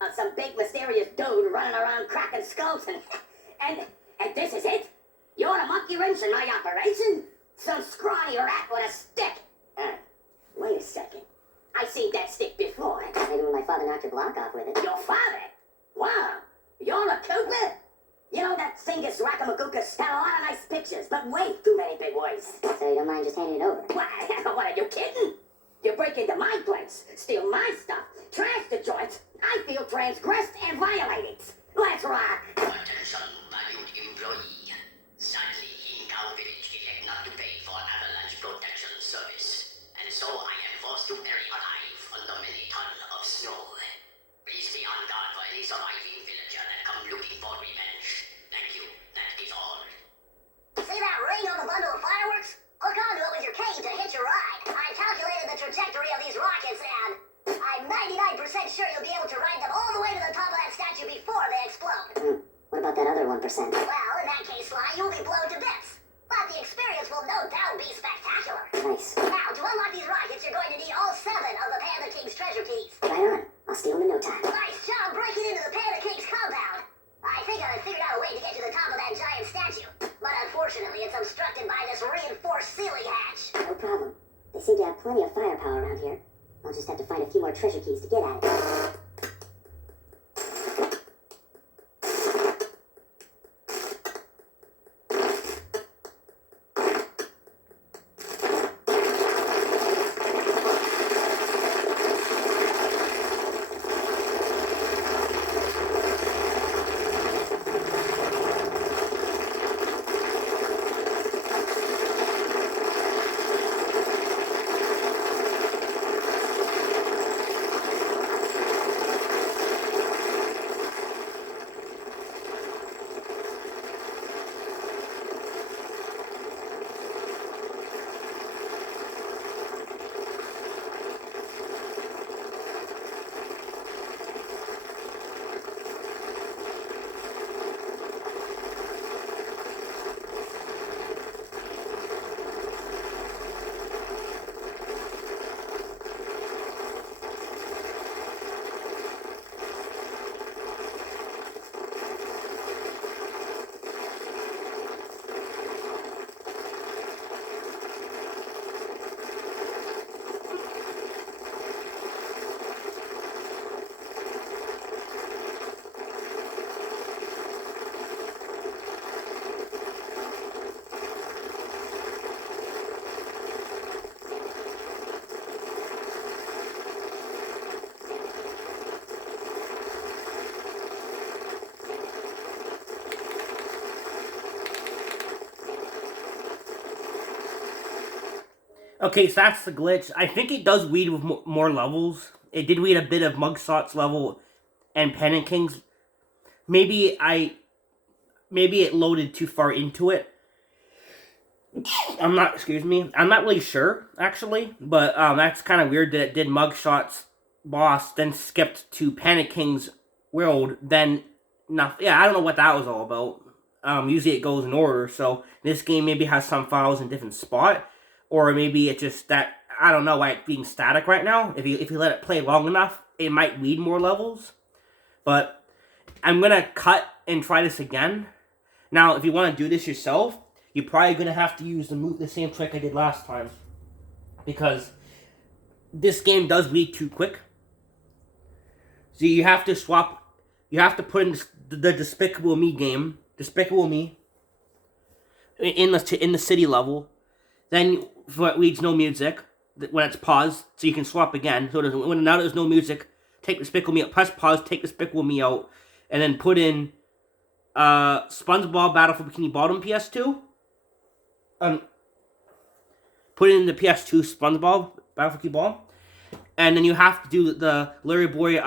of some big mysterious dude running around cracking skulls and this is it? You want a monkey wrench in my operation? Some scrawny rat with a stick. Wait a second. I seen that stick before. Maybe when my father knocked your block off with it. Your father? Wow. You're a cougar? You know that Singus Rackamagookas had a lot of nice pictures, but way too many big words. So you don't mind just handing it over? What are you kidding? You break into my place, steal my stuff, trash the joint. I feel transgressed and violated. Let's rock. Attention, valued employee. Sadly, Hinkow Village elect not to pay for avalanche protection service, and so I am forced to bury alive under many tons of snow. Please be on guard for any surviving villager that come looking for revenge. Thank you. That is all. See that ring on the bundle of fireworks? Hook onto it with your cane to hitch a ride. I calculated the trajectory of these rockets and I'm 99% sure you'll be able to ride them all the way to the top of that statue before they explode. What about that other 1%? Well, in that case, Sly, you'll be blown to bits. But the experience will no doubt be spectacular. Nice. Now, to unlock these rockets, you're going to need all 7 of the Panda King's treasure keys. Right on. I'll steal them in no time. Nice job breaking into the Panda King's compound. I think I figured out a way to get to the top of that giant statue. But unfortunately, it's obstructed by this reinforced ceiling hatch. No problem. They seem to have plenty of firepower around here. I'll just have to find a few more treasure keys to get at it. Okay, so that's the glitch. I think it does weed with more levels. It did weed a bit of Mugshots level and Panda Kings. Maybe it loaded too far into it. I'm not really sure, actually. But that's kind of weird that it did Mugshots boss, then skipped to Panda King's world, then nothing. Yeah, I don't know what that was all about. Usually it goes in order, so this game maybe has some files in a different spot. Or maybe it's just that, I don't know why it's being static right now. If you let it play long enough, it might weed more levels. But I'm going to cut and try this again. Now, if you want to do this yourself, you're probably going to have to use the same trick I did last time. Because this game does weed too quick. So you have to put in the Despicable Me game, Despicable Me, in the city level. Then it reads no music when it's paused, so you can swap again. So now there's no music, take Despicable Me out, press pause, take Despicable Me out, and then put in SpongeBob Battle for Bikini Bottom PS2. Put in the PS2 SpongeBob Battle for Bikini Bottom, and then you have to do the Larry Boy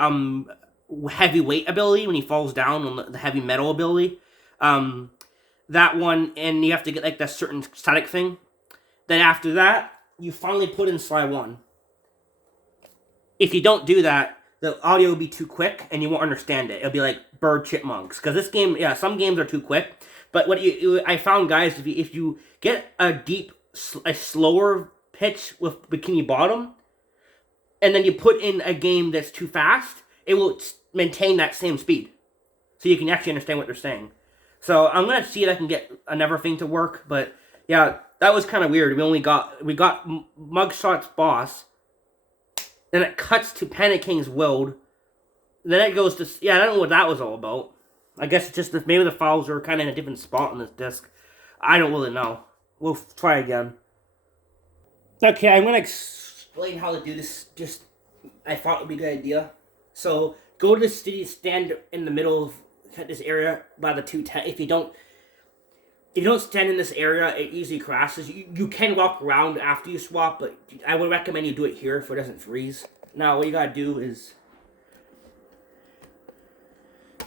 heavyweight ability when he falls down on the heavy metal ability. That one, and you have to get like that certain static thing. Then after that, you finally put in Sly 1. If you don't do that, the audio will be too quick, and you won't understand it. It'll be like Bird Chipmunks. Because this game, yeah, some games are too quick. But what I found, guys, if you get a slower pitch with Bikini Bottom, and then you put in a game that's too fast, it will maintain that same speed. So you can actually understand what they're saying. So I'm going to see if I can get another thing to work. But yeah, that was kind of weird. We got Mugshot's boss. Then it cuts to Panic King's Willed. Then it goes to... Yeah, I don't know what that was all about. I guess it's just that maybe the files are kind of in a different spot on this disc. I don't really know. We'll try again. Okay, I'm going to explain how to do this. Just, I thought it would be a good idea. So, go to the city, stand in the middle of this area by the 210. If you don't stand in this area, it easily crashes. You can walk around after you swap, but I would recommend you do it here if it doesn't freeze. Now, what you gotta do is...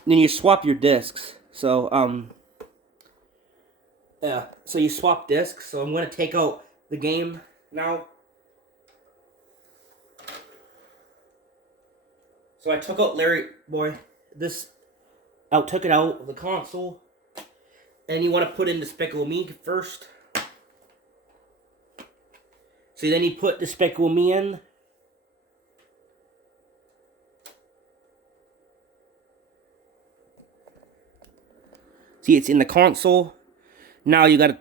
Then you swap your discs. So, so you swap discs. So I'm gonna take out the game now. So I took out Larry Boy. Took it out of the console. And you want to put in Despicable Me first. So then you put Despicable Me in. See, it's in the console. Now you gotta...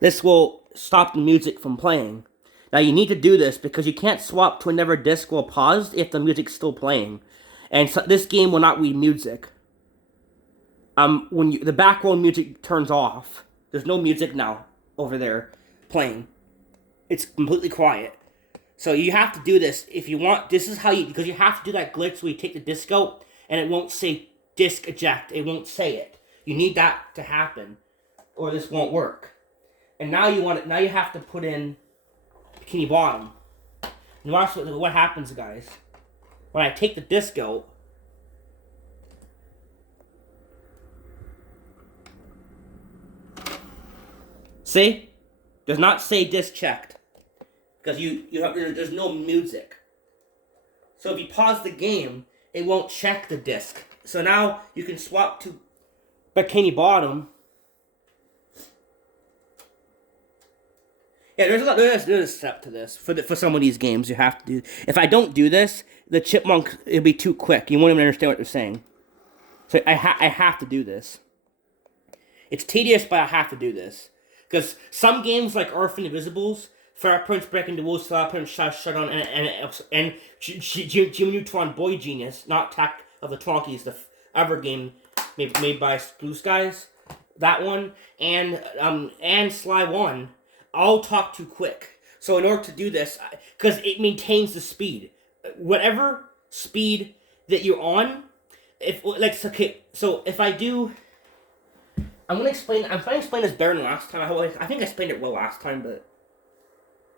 This will stop the music from playing. Now you need to do this because you can't swap to another disc while paused if the music's still playing. And so this game will not read music. When the background music turns off, there's no music now over there playing. It's completely quiet. So you have to do this if you want. This is how because you have to do that glitch where you take the disc out and it won't say disc eject. It won't say it. You need that to happen, or this won't work. And now you have to put in Bikini Bottom. And watch what happens, guys. When I take the disc out, see? Does not say disc checked. Because there's no music. So if you pause the game, it won't check the disc. So now you can swap to Bikini Bottom. Yeah, there's a step to this. For some of these games, you have to do... If I don't do this, the chipmunk, it'll be too quick. You won't even understand what they're saying. So I have to do this. It's tedious, but I have to do this. Because some games like Earth and Invisibles, Fire Prince Breaking the Rules, Fire Prince Shutdown, and Jimmy Neutron Boy Genius, not Attack of the Twonkies, the other game made by Blue Skies, that one, and Sly 1, all talk too quick. So in order to do this, because it maintains the speed, whatever speed that you're on, so if I do... I'm trying to explain this better than last time. I think I explained it well last time, but...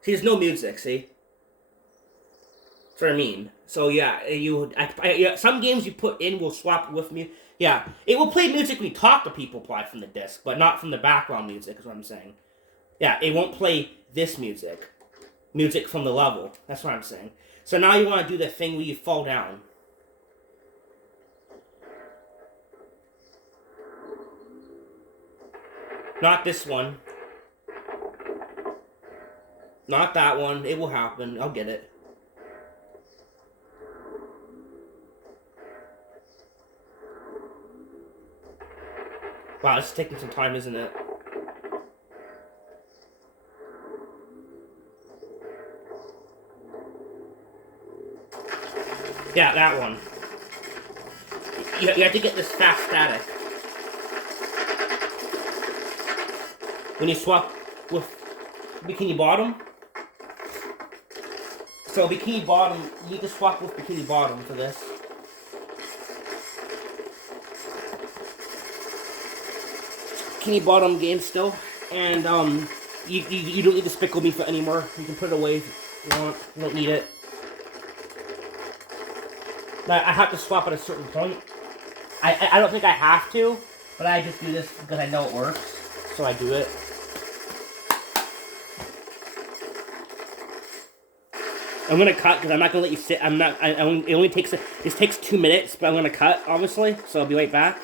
See, there's no music, see? That's what I mean. So, yeah, some games you put in will swap with me. Yeah, it will play music when you talk to people apply from the disc, but not from the background music, is what I'm saying. Yeah, it won't play this music. Music from the level. That's what I'm saying. So now you want to do the thing where you fall down. Not this one. Not that one. It will happen. I'll get it. Wow, it's taking some time, isn't it? Yeah, that one. You have to get this fast static. When you swap with Bikini Bottom. So Bikini Bottom, you need to swap with Bikini Bottom for this. Bikini Bottom game still. And you don't need to Despicable Me for anymore. You can put it away if you want. You don't need it. But I have to swap at a certain point. I don't think I have to, but I just do this because I know it works. So I do it. I'm gonna cut because I'm not gonna let you sit. It only takes this takes 2 minutes, but I'm gonna cut obviously. So I'll be right back.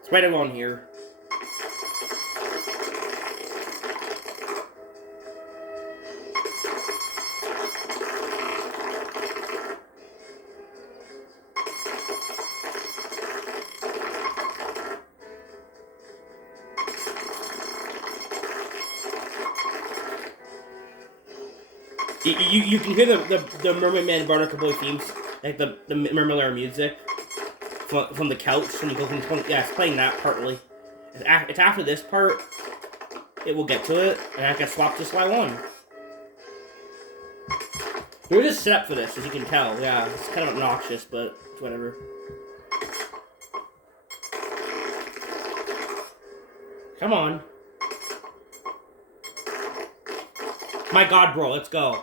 It's right around here. You can hear the Mermaid Man Barnacle Boy themes, like the Mermaid music from the couch when you go from yeah, it's playing that partly. It's after this part. It will get to it, and I can swap to Sly 1. There was a setup for this, as you can tell. Yeah, it's kind of obnoxious, but it's whatever. Come on. My god, bro, let's go.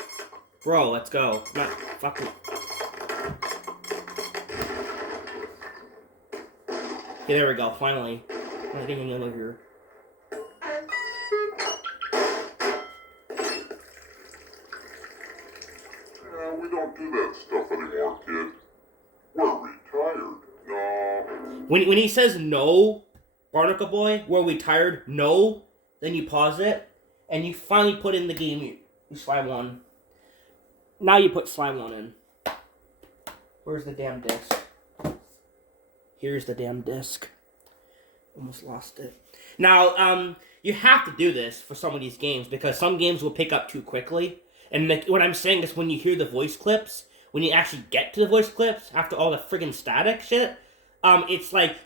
Bro, let's go. Not fucking... Okay, there we go, finally. I'm getting over here. We don't do that stuff anymore, kid. We're retired. No. When he says no, Barnacle Boy, we're retired, no, then you pause it, and you finally put in the game, you Sly 1. Now you put Sly 1 in. Where's the damn disc? Here's the damn disc. Almost lost it. Now, you have to do this for some of these games, because some games will pick up too quickly. And what I'm saying is when you hear the voice clips, when you actually get to the voice clips, after all the friggin' static shit, it's like...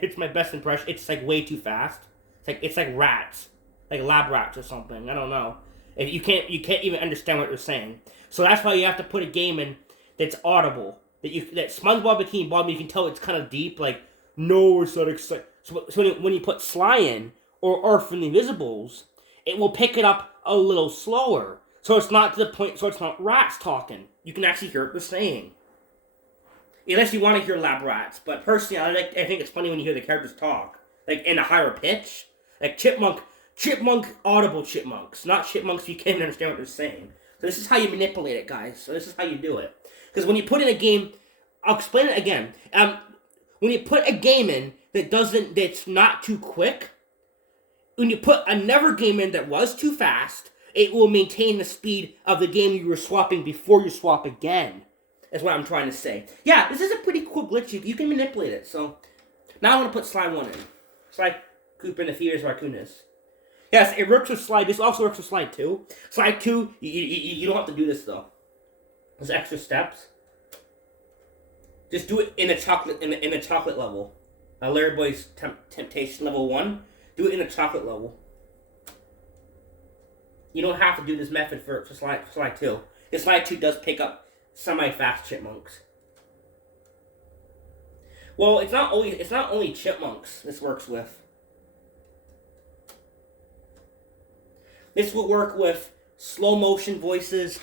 It's my best impression. It's like way too fast. It's like rats. Like lab rats or something. I don't know. You can't even understand what they're saying. So that's why you have to put a game in that's audible. That SpongeBob Bikini Bottom, you can tell it's kind of deep, like, no, it's not exciting. So when you put Sly in, or from the Invisibles, it will pick it up a little slower. So it's not to the point, so it's not rats talking. You can actually hear what they're saying. Unless you want to hear lab rats. But personally, I think it's funny when you hear the characters talk. Like, in a higher pitch. Like chipmunk audible chipmunks. Not chipmunks you can't understand what they're saying. So this is how you manipulate it, guys. So this is how you do it. Because when you put in a game, I'll explain it again. When you put a game in that's not too quick, when you put another game in that was too fast, it will maintain the speed of the game you were swapping before you swap again. That's what I'm trying to say. Yeah, this is a pretty cool glitch. You can manipulate it. So now I want to put Sly 1 in. Sly Cooper and the Theaters Raccoonus. Yes, it works with Sly. This also works with Sly 2. Sly 2, you don't have to do this though. There's extra steps. Just do it in the chocolate level. Larry Boy's Temptation level 1. Do it in the chocolate level. You don't have to do this method for Sly 2. The Sly 2 does pick up semi-fast chipmunks. Well, it's not only chipmunks this works with. This will work with slow motion voices,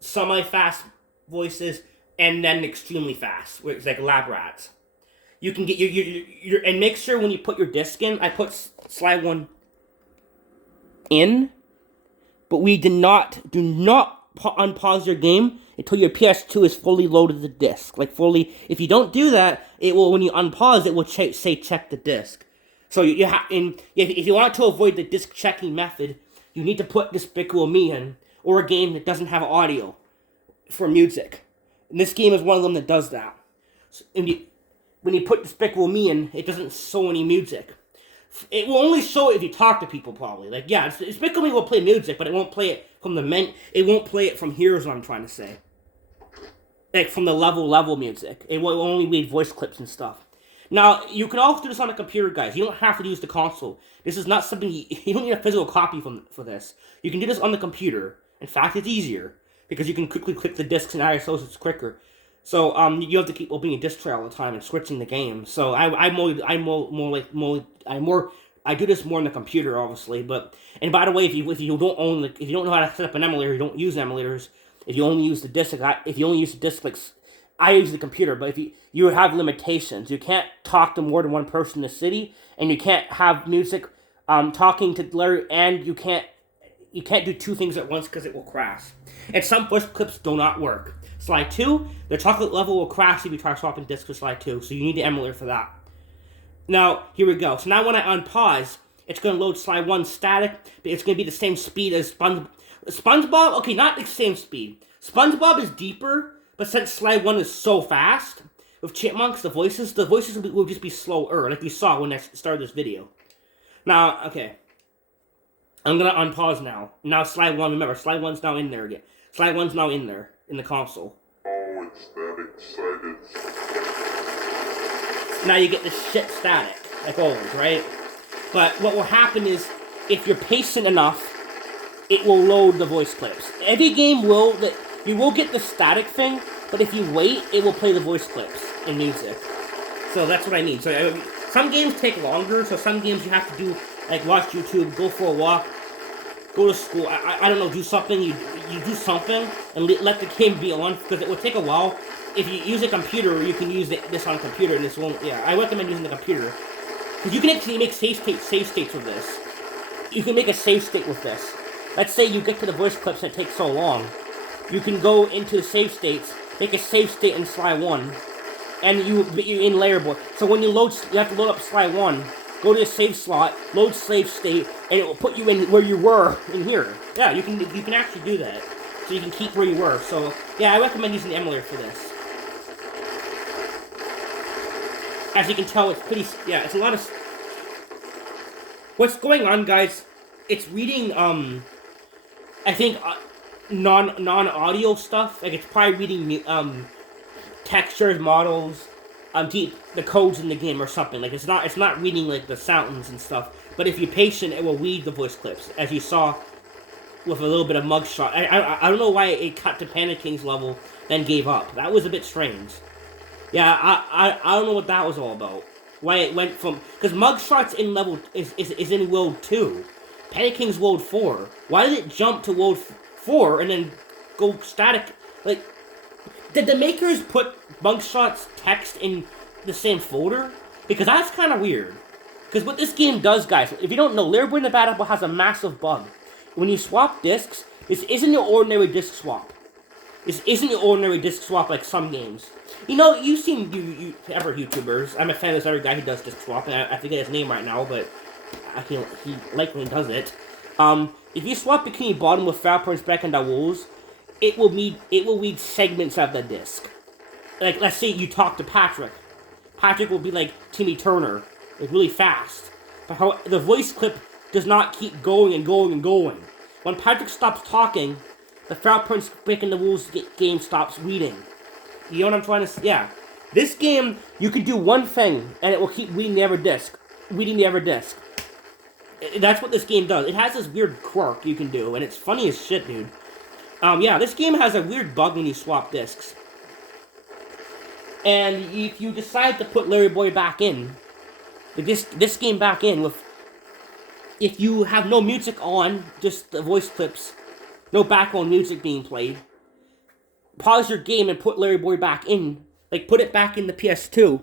semi-fast voices, and then extremely fast, where it's like lab rats. You can get your and make sure when you put your disc in, I put Sly 1 in, but do not unpause your game until your PS2 is fully loaded the disc. Like fully, if you don't do that, it will, when you unpause, it will say check the disc. So if you want to avoid the disc checking method, you need to put Despicable Me in, or a game that doesn't have audio for music. And this game is one of them that does that. So, when you put Despicable Me in, it doesn't show any music. It will only show it if you talk to people, probably. Like, yeah, Despicable Me will play music, but it won't play it from it won't play it from here, is what I'm trying to say. Like, from the level music. It will only read voice clips and stuff. Now, you can also do this on a computer, guys. You don't have to use the console. This is not something... You don't need a physical copy for this. You can do this on the computer. In fact, it's easier. Because you can quickly click the discs and ISOs, it's quicker. So, you have to keep opening a disc tray all the time and switching the game. So, I do this more on the computer, obviously. And by the way, if you don't know how to set up an emulator, you don't use emulators. If you only use the disc, like I use the computer, but if you have limitations. You can't talk to more than one person in the city, and you can't have music talking to Larry, and you can't do two things at once because it will crash. And some voice clips do not work. Sly 2, the chocolate level will crash if you try swapping discs with Sly 2, so you need the emulator for that. Now, here we go. So now when I unpause, it's going to load Sly 1 static, but it's going to be the same speed as SpongeBob. Okay, not the same speed. SpongeBob is deeper, but since Sly 1 is so fast, with Chipmunks, the voices will just be slower, like we saw when I started this video. Now, okay. I'm gonna unpause now. Now slide 1, remember, slide 1's now in there again. Slide 1's now in there, in the console. Oh, it's that excited. Now you get the shit static, like always, right? But what will happen is, if you're patient enough, it will load the voice clips. Every game will, you will get the static thing, but if you wait, it will play the voice clips and music. So that's what I need. So some games take longer, so some games you have to do, like watch YouTube, go for a walk, go to school, I don't know, do something, you do something, and let the game be on, because it will take a while. If you use a computer, you can use this on a computer, and this won't, yeah, I recommend using the computer. Because you can actually make save states with this. You can make a save state with this. Let's say you get to the voice clips and it takes so long. You can go into the save states, make a save state in slide 1, and you're in layer board. So when you have to load up slide 1, go to the save slot, load save state, and it will put you in where you were in here. Yeah, you can actually do that. So you can keep where you were. So yeah, I recommend using the emulator for this. As you can tell, it's pretty, yeah, it's a lot of, what's going on, guys, it's reading, I think, non-audio stuff, like, it's probably reading, textures, models, the codes in the game or something, like, it's not reading, like, the sounds and stuff, but if you're patient, it will read the voice clips, as you saw with a little bit of mugshot. I don't know why it cut to Panic King's level, then gave up. That was a bit strange. Yeah, I don't know what that was all about. Why it went from, because Mugshot's in level is in World 2. Panic King's World 4. Why did it jump to World 4 and then go static? Like, did the makers put Mugshot's text in the same folder? Because that's kind of weird. Because what this game does, guys, if you don't know, Lair Boy in the Bad Apple has a massive bug. When you swap discs, this isn't your ordinary disc swap. This isn't your ordinary disc swap like some games. You know, you've seen ever YouTubers. I'm a fan of this other guy who does disc swap, and I forget his name right now, but he likely does it. If you swap Bikini Bottom with Falcons back and the Wolves, it will read segments of the disc. Like, let's say you talk to Patrick. Patrick will be like Timmy Turner, like really fast. But how the voice clip does not keep going and going and going. When Patrick stops talking, the Falcons back and the Wolves game stops reading. You know what I'm trying to say? Yeah. This game, you can do one thing, and it will keep reading the other disc. That's what this game does. It has this weird quirk you can do, and it's funny as shit, dude. Yeah, this game has a weird bug when you swap discs. And if you decide to put Larry Boy back in, this game back in, with, if you have no music on, just the voice clips, no background music being played, pause your game and put Larry Boy back in, like put it back in the PS2,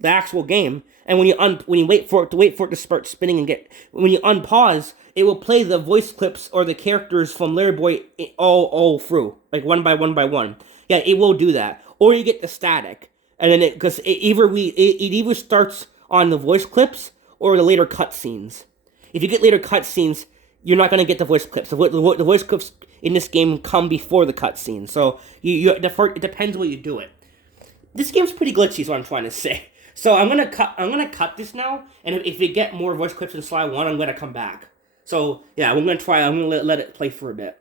the actual game, and when you wait for it to start spinning and when you unpause, it will play the voice clips or the characters from Larry Boy all through, like one by one. Yeah, it will do that, or you get the static, and then because it either starts on the voice clips or the later cutscenes. If you get later cutscenes, you're not gonna get the voice clips. The voice clips in this game come before the cutscene, so it depends what you do it. This game's pretty glitchy, is what I'm trying to say. So I'm gonna cut this now, and if we get more voice clips in slide 1, I'm gonna come back. So yeah, I'm gonna let it play for a bit.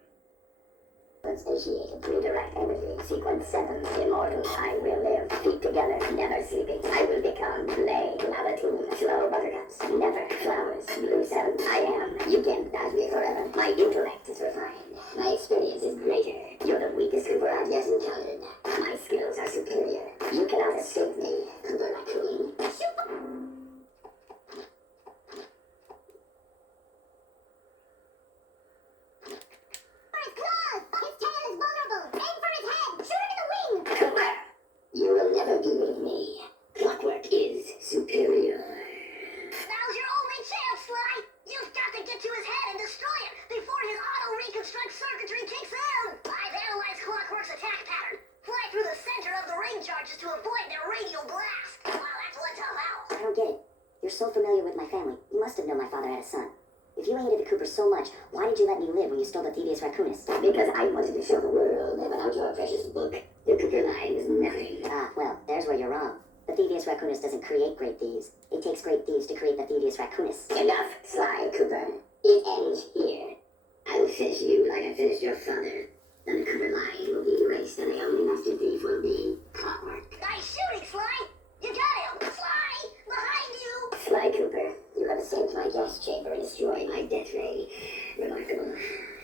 Initiated. Redirect energy. Sequence 7. Immortal. I will live. Feet together. Never sleeping. I will become. Play. Lavatin. Slow buttercups. Never. Flowers. Blue 7. I am. You can dodge me forever. My intellect is refined. My experience is greater. You're the weakest Cooper I've yet encountered. My skills are superior. You cannot escape me. Cooper Raccoon. You will never be rid of me. Clockwork is superior. Now's your only chance, Sly! You've got to get to his head and destroy it before his auto-reconstruct circuitry kicks in! I've analyzed Clockwork's attack pattern. Fly through the center of the ring charges to avoid their radial blast. Well, that's one tough out. I don't get it. You're so familiar with my family. You must have known my father had a son. If you hated the Coopers so much, why did you let me live when you stole the Thievius Raccoonus? Because I wanted to show the world that without your precious book, the Cooper line is nothing. Ah, well, there's where you're wrong. The Thievius Raccoonus doesn't create great thieves. It takes great thieves to create the Thievius Raccoonus. Enough, Sly Cooper. It ends here. I will finish you like I finished your father. Then the Cooper line will be erased, and the only master thief will be Clockwork. Nice shooting, Sly! You got him! Sly! Behind you! Sly Cooper, you have escaped my gas chamber and destroyed my death ray. Remarkable.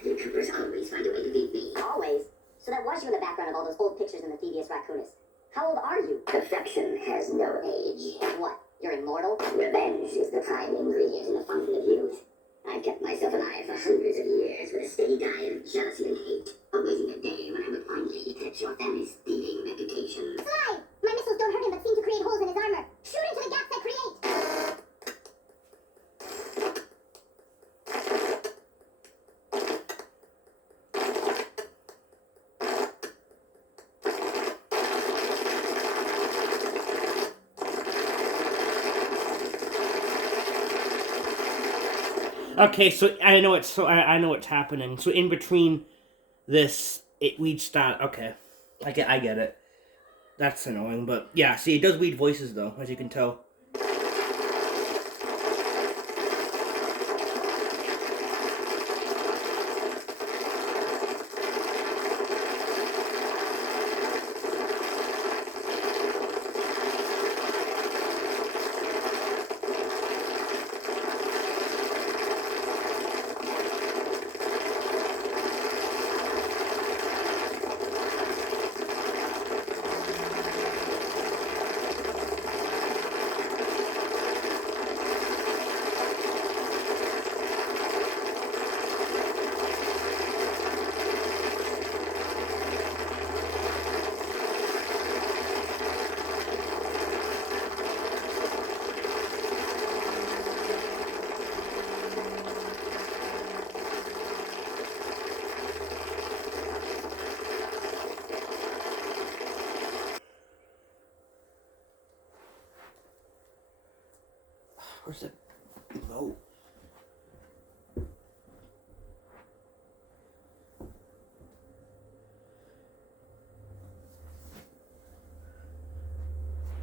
You Coopers always find a way to beat me. Always. So that was you in the background of all those old pictures in the Thievius Raccoonus. How old are you? Perfection has no age. What? You're immortal? Revenge is the prime ingredient in the fountain of youth. I've kept myself alive for hundreds of years with a steady diet of jealousy and hate, awaiting a day when I would finally eclipse your family's thieving reputation. Sly! My missiles don't hurt him but seem to create holes in his armor. Shoot into the gaps they create! Okay, so I know what's happening. So in between this, we'd start. Okay, I get it. That's annoying, but yeah. See, it does weed voices though, as you can tell. Where's it? No.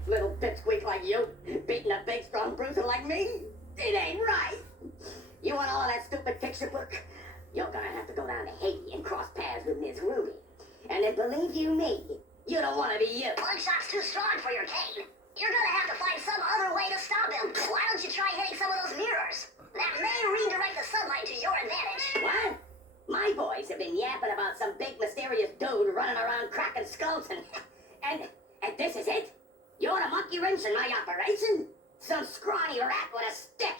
Little pipsqueak like you, beating a big strong bruiser like me? It ain't right. You want all of that stupid picture book? You're gonna have to go down to Haiti and cross paths with Miss Ruby. And then believe you me, you don't want to be you. Bloodshot's too strong for your cane. You're gonna have to find some other way to stop him. Why don't you try hitting some of those mirrors? That may redirect the sunlight to your advantage. What? My boys have been yapping about some big mysterious dude running around cracking skulls and this is it? You want a monkey wrench in my operation? Some scrawny rat with a stick.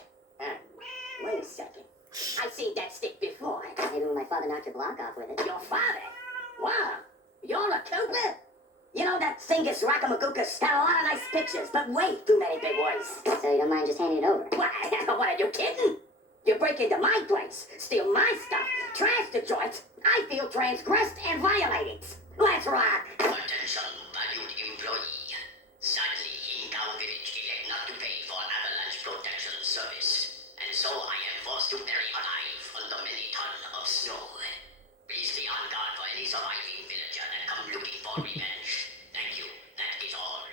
Wait a second. I've seen that stick before. Maybe when my father knocked your block off with it. Your father? Wow. You're a Cooper? You know, that Singus Rackamagooka's got a lot of nice pictures, but way too many big words. So you don't mind just handing it over? What are you kidding? You break into my place, steal my stuff, trash the joint. I feel transgressed and violated. Let's rock. Attention, valued employee. Sadly, in Cow Village elect not to pay for avalanche protection service, and so I am forced to bury alive under many tons of snow. Please be on guard for any surviving villager that come looking for revenge. Thank you. That is all.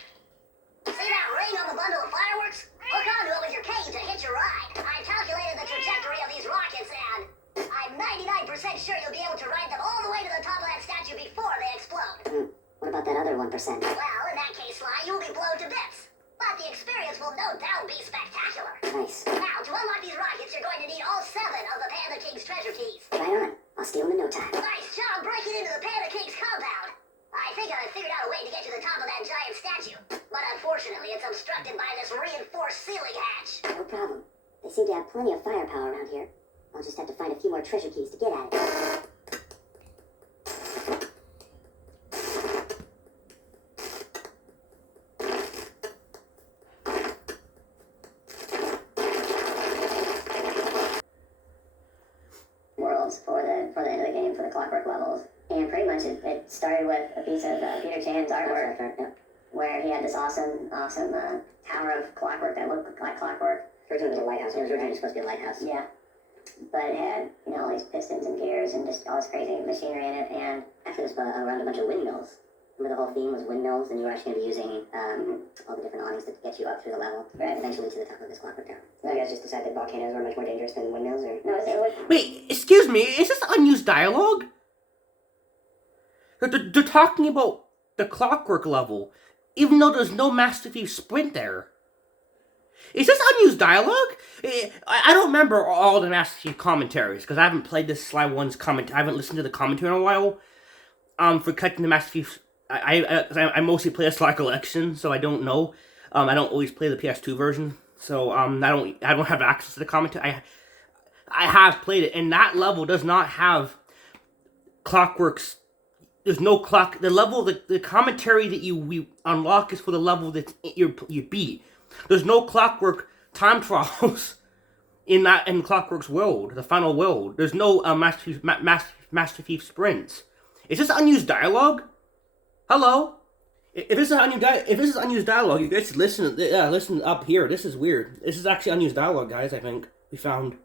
See that ring on the bundle of fireworks? Hook onto it with your cane to hitch a ride. I calculated the trajectory of these rockets and I'm 99% sure you'll be able to ride them all the way to the top of that statue before they explode. What about that other 1%? Well, in that case, Sly, you'll be blown to bits. But the experience will no doubt be spectacular. Nice. Now, to unlock these rockets, you're going to need all 7 of the Panda King's treasure keys. Right on. I'll steal them in no time. Nice job breaking into the Panda King's compound. I think I figured out a way to get to the top of that giant statue. But unfortunately, it's obstructed by this reinforced ceiling hatch. No problem. They seem to have plenty of firepower around here. I'll just have to find a few more treasure keys to get at it. Worlds for the end of the game for the Clockwork levels. And pretty much it started with a piece of Peter Chan's artwork where he had this awesome tower of clockwork that looked like clockwork. Originally it was a lighthouse. It was originally supposed to be a lighthouse. Yeah. But it had, all these pistons and gears and just all this crazy machinery in it, and actually it was around a bunch of windmills. where the whole theme was windmills, and you were actually going to be using all the different awnings to get you up through the level, right? Eventually to the top of this clockwork tower. So you guys just decided that volcanoes were much more dangerous than windmills, or no? Wait, excuse me, is this unused dialogue? They're talking about the clockwork level, even though there's no Master Thief Sprint there. Is this unused dialogue? I don't remember all the Master Chief commentaries, because I haven't played this Sly 1's commentary. I haven't listened to the commentary in a while. For collecting the Master Chief, I mostly play a Sly collection, so I don't know. I don't always play the PS2 version, so I don't have access to the commentary. I have played it, and that level does not have clockworks. There's no clock. The level, the commentary that we unlock is for the level that you beat. There's no clockwork time trials in Clockwork's world, the final world. There's no Master Thief sprints. Is this unused dialogue? Hello? If this is unused dialogue, you guys should listen up here. This is weird. This is actually unused dialogue, guys. I think we found.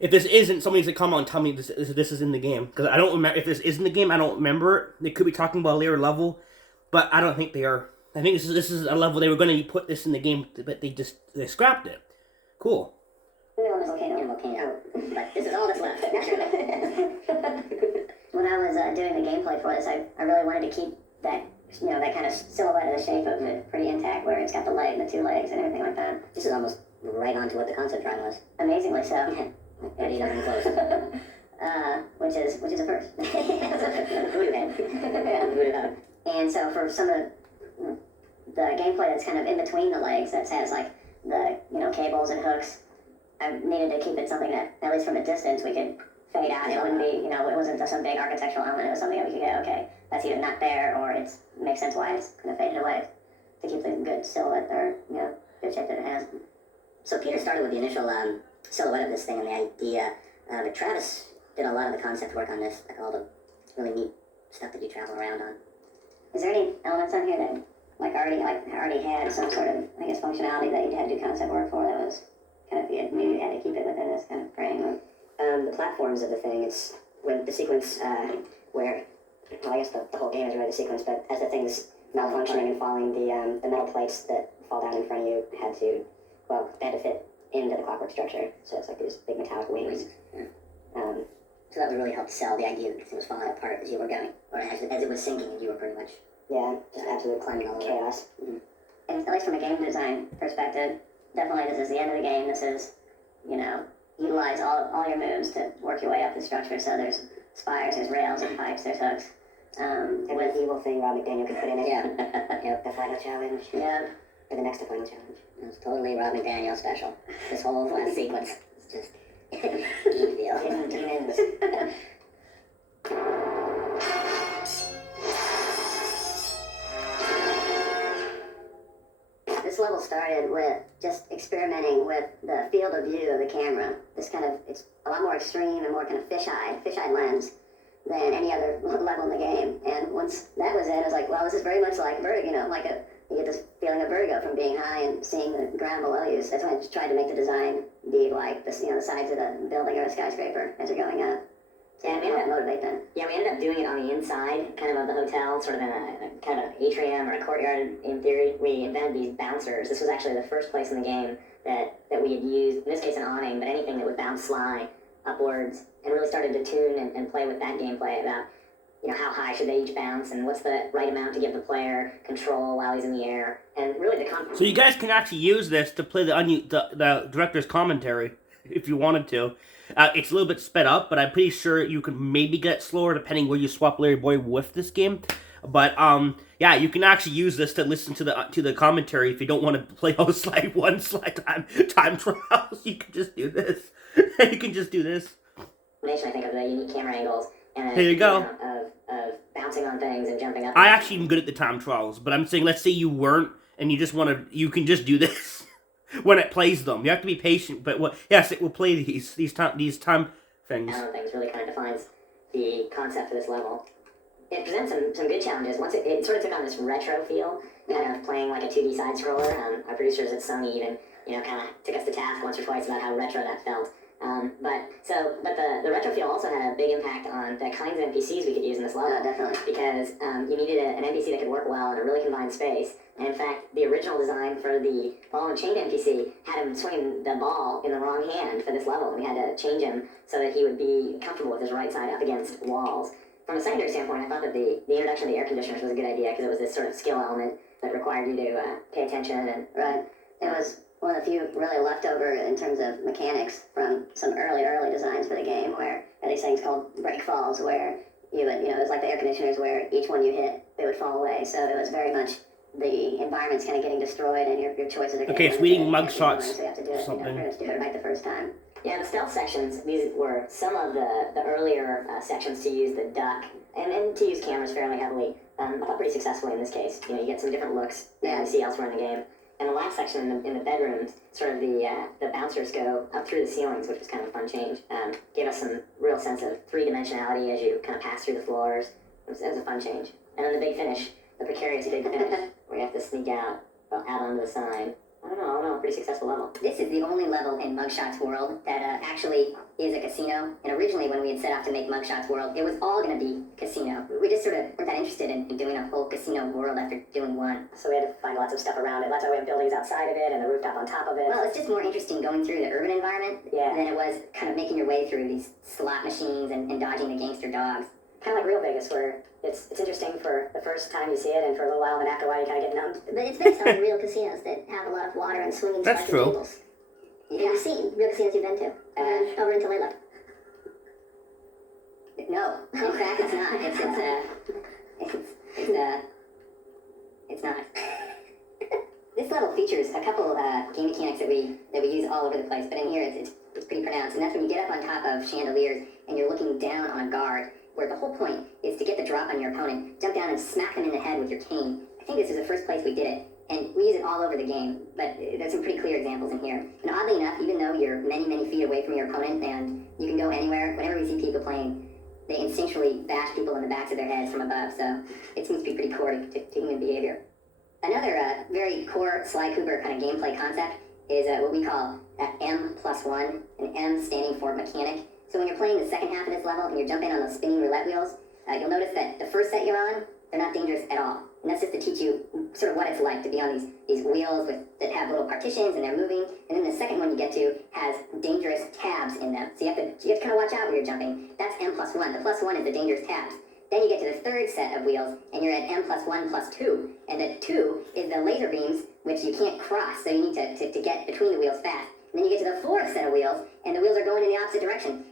If this isn't, somebody needs to come on and tell me this is in the game, because I don't remember if this is in the game. I don't remember it. They could be talking about a later level, but I don't think they are. I think this is a level they were going to put this in the game, but they scrapped it. Cool. Volcano, but this is all that's left. When I was doing the gameplay for this, I really wanted to keep that, that kind of silhouette of the shape of it pretty intact, where it's got the leg, the two legs, and everything like that. This is almost right on to what the concept drawing was. Amazingly so. Eddie doesn't close. Which is a first. And so for some of the gameplay that's kind of in between the legs, that has like the cables and hooks, I needed to keep it something that, at least from a distance, we could fade out. It wouldn't be, it wasn't just some big architectural element. It was something that we could go, okay, that's either not there or it makes sense why it's kind of faded away, to keep the good silhouette or good shape that it has. So Peter started with the initial silhouette of this thing and the idea, but Travis did a lot of the concept work on this, like all the really neat stuff that you travel around on. Is there any elements on here that already had some sort of, I guess, functionality that you had to do concept work for that was kind of, maybe you had to keep it within this kind of frame? The platforms of the thing, it's when the sequence where, well, I guess the whole game is really the sequence, but as the thing's malfunctioning and falling, the metal plates that fall down in front of you they had to fit into the clockwork structure, so it's like these big metallic wings. Yeah. So that would really help sell the idea that the thing was falling apart as you were going, or as it was sinking and you were pretty much just absolute climbing all over. Chaos. Mm-hmm. And at least from a game design perspective, definitely this is the end of the game. This is, utilize all your moves to work your way up the structure. So there's spires, there's rails, there's pipes, there's hooks. And with the evil thing Rob McDaniel could put in it. Yeah. The final challenge. Yeah. Or the next to final challenge. It's totally Rob McDaniel special. This whole last sequence is just evil. Hidden demons. This level started with just experimenting with the field of view of the camera. It's a lot more extreme and more kind of fisheye lens than any other level in the game. And once that was in, I was like, well, this is very much like Vertigo, you get this feeling of vertigo from being high and seeing the ground below you. So that's why I just tried to make the design be like the sides of a building or a skyscraper as you're going up. Yeah, we ended up motivate them. Yeah, we ended up doing it on the inside, kind of the hotel, sort of in a kind of an atrium or a courtyard. In theory, we invented these bouncers. This was actually the first place in the game that we had used, in this case an awning, but anything that would bounce Sly upwards, and really started to tune and play with that gameplay about, how high should they each bounce, and what's the right amount to give the player control while he's in the air, and really So you guys can actually use this to play the director's commentary, if you wanted to. It's a little bit sped up, but I'm pretty sure you could maybe get slower depending where you swap Larry Boy with this game. But yeah, you can actually use this to listen to the commentary if you don't want to play all the Sly 1 time trials. You can just do this. You can just do this. I think of the unique camera angles and there you go. Of bouncing on things and jumping up. I actually am good at the time trials, but I'm saying, let's say you weren't and you just you can just do this. When it plays them, you have to be patient. But yes, it will play these time things. Things really kind of defines the concept for this level. It presents some good challenges. Once it sort of took on this retro feel, kind of playing like a 2D side scroller. Our producers at Sony even kind of took us to task once or twice about how retro that felt. But the retro feel also had a big impact on the kinds of NPCs we could use in this level. Definitely. Because you needed an NPC that could work well in a really confined space. And in fact, the original design for the ball and chain NPC had him swinging the ball in the wrong hand for this level. And we had to change him so that he would be comfortable with his right side up against walls. From a secondary standpoint, I thought that the introduction of the air conditioners was a good idea because it was this sort of skill element that required you to pay attention and... Right. It was one of the few really leftover in terms of mechanics from some early designs for the game where there are these things called break falls where you would, it was like the air conditioners where each one you hit, they would fall away. So it was very much the environment's kind of getting destroyed and your choices are getting Okay, it's reading mug shots. So you have to do it, Something. do it right the first time. Yeah, the stealth sections, these were some of the earlier sections to use the duck and to use cameras fairly heavily. I thought pretty successfully in this case. You get some different looks that you see elsewhere in the game. And the last section in the bedrooms, sort of the bouncers go up through the ceilings, which was kind of a fun change. Gave us some real sense of three-dimensionality as you kind of pass through the floors. It was a fun change. And then the big finish, the precarious big finish, where you have to sneak out onto the side. I don't know, pretty successful level. This is the only level in Mugshots World that actually is a casino. And originally when we had set out to make Mugshots World, it was all going to be casino. We just sort of weren't that interested in doing a whole casino world after doing one. So we had to find lots of stuff around it. Lots of we have buildings outside of it and the rooftop on top of it. Well, it's just more interesting going through the urban environment than it was kind of making your way through these slot machines and dodging the gangster dogs. Kind of like real Vegas, where it's interesting for the first time you see it, and for a little while, and after a while, you kind of get numbed. But it's based on real casinos that have a lot of water and swinging That's selective true. tables. You've seen real casinos you've been to. Over in Tulalip. No, in fact, it's not. It's not. This level features a couple game mechanics that we use all over the place, but in here it's pretty pronounced. And that's when you get up on top of chandeliers and you're looking down on a guard, where the whole point is to get the drop on your opponent, jump down and smack them in the head with your cane. I think this is the first place we did it, and we use it all over the game, but there's some pretty clear examples in here. And oddly enough, even though you're many, many feet away from your opponent and you can go anywhere, whenever we see people playing, they instinctually bash people in the backs of their heads from above, so it seems to be pretty core to human behavior. Another very core Sly Cooper kind of gameplay concept is what we call M+1, an M standing for mechanic. So when you're playing the second half of this level and you're jumping on those spinning roulette wheels, you'll notice that the first set you're on, they're not dangerous at all. And that's just to teach you sort of what it's like to be on these wheels that have little partitions and they're moving. And then the second one you get to has dangerous tabs in them. So you have to kind of watch out when you're jumping. That's M+1. The +1 is the dangerous tabs. Then you get to the third set of wheels, and you're at M+1+2. And the 2 is the laser beams, which you can't cross, so you need to get between the wheels fast. And then you get to the fourth set of wheels, and the wheels are going in the opposite direction.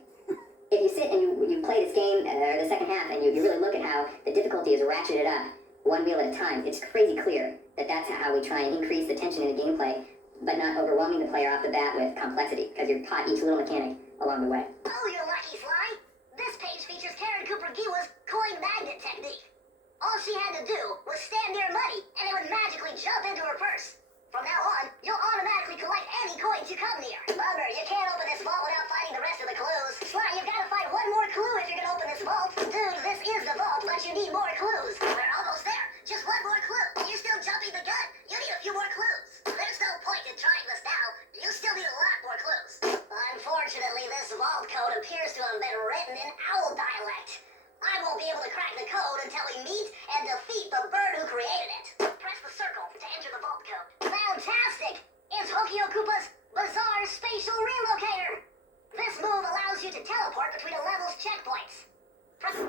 If you sit and you play this game, or the second half, and you really look at how the difficulty is ratcheted up, one wheel at a time, it's crazy clear that that's how we try and increase the tension in the gameplay, but not overwhelming the player off the bat with complexity, because you're taught each little mechanic along the way. Oh, you're lucky, Sly. This page features Karen Cooper Giwa's coin magnet technique. All she had to do was stand near money, and it would magically jump into her purse. From now on, you'll automatically collect any coins you come near. Bummer, you can't open this vault without finding the rest of the clues. Sly, you've got to find one more clue if you're gonna open this vault. Dude, this is the vault, but you need more clues. We're almost there. Just one more clue. You're still jumping the gun. You need a few more clues. There's no point in trying this now. You still need a lot more clues. Unfortunately, this vault code appears to have been written in owl dialect. I won't be able to crack the code until we meet and defeat the bird who created it. Press the circle to enter the vault code. Fantastic! It's Hokio Koopa's Bizarre Spatial Relocator. This move allows you to teleport between a level's checkpoints.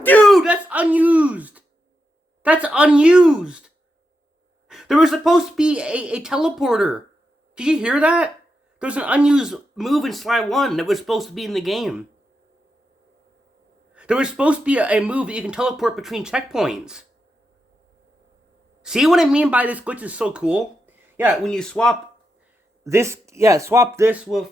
Dude, that's unused. That's unused. There was supposed to be a teleporter. Did you hear that? There was an unused move in Sly 1 that was supposed to be in the game. There was supposed to be a move that you can teleport between checkpoints. See what I mean by this glitch is so cool? Yeah, when you swap this with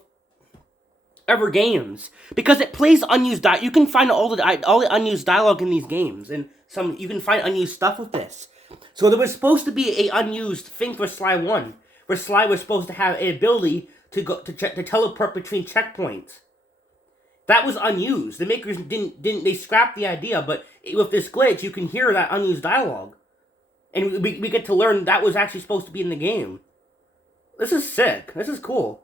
other games, because it plays unused you can find all the unused dialogue in these games, and you can find unused stuff with this. So there was supposed to be a unused thing for Sly 1, where Sly was supposed to have an ability to teleport between checkpoints. That was unused. The makers they scrapped the idea, but with this glitch, you can hear that unused dialogue. And we get to learn that was actually supposed to be in the game. This is sick. This is cool.